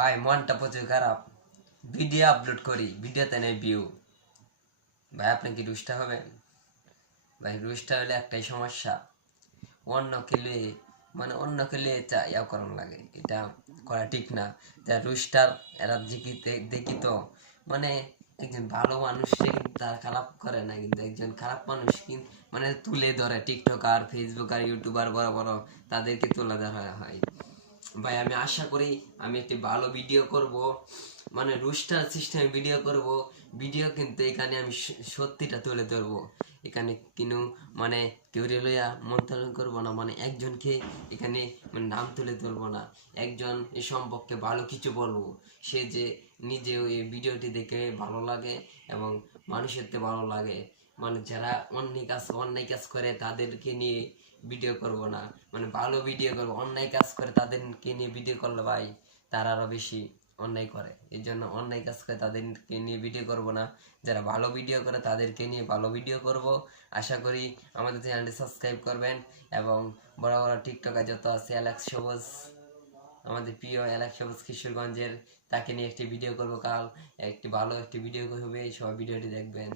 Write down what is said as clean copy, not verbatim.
ভাই মনটা প্রচুর খারাপ। ভিডিও আপলোড করি, ভিডিওতে নেই ভিউ। ভাই আপনি কি রুষ্টা হবেন? ভাই রুষ্টা হলে একটাই সমস্যা, অন্যকে লিয়ে অন্যকে লিয়ে ইয়া করার লাগে, এটা করা ঠিক না। যা রুস্টার এরা দেখি তো মানে একজন ভালো মানুষকে কিন্তু তার খারাপ করে না, কিন্তু একজন খারাপ মানুষ কিন্তু তুলে ধরে টিকটকার, ফেসবুক আর ইউটিউবার বড় বড় তাদেরকে তুলে ধরা হয়। ভাই আমি আশা করি আমি একটি ভালো ভিডিও করব, রুস্টার সিস্টেমে ভিডিও করব। ভিডিও কিন্তু এখানে আমি সত্যিটা তুলে ধরবো। এখানে কিনু কেউ লইয়া মন্তব্য করবো না, একজনকে এখানে নাম তুলে ধরবো না। একজন এ সম্পর্কে ভালো কিছু বলবো, সে যে নিজেও এই ভিডিওটি দেখে ভালো লাগে এবং মানুষের তে ভালো লাগে। যারা অন্যায় কাজ করে তাদেরকে নিয়ে ভিডিও করব না, ভালো ভিডিও করবো। অন্যায় কাজ করে তাদেরকে নিয়ে ভিডিও করলে ভাই তারা আরো বেশি অন্যায় করে। এই জন্য অন্যায় কাজ করে তাদেরকে নিয়ে ভিডিও করব না, যারা ভালো ভিডিও করে তাদেরকে নিয়ে ভালো ভিডিও করব। আশা করি আমাদের চ্যানেলটি সাবস্ক্রাইব করবেন এবং বড় বড় টিকটকার যত আছে, অ্যালেক্স সবুজ, আমাদের প্রিয় অ্যালেক্স সবুজ কিশোরগঞ্জের, তাকে নিয়ে একটি ভিডিও করব কাল। একটি ভালো একটি ভিডিও হবে, সবাই ভিডিওটি দেখবেন।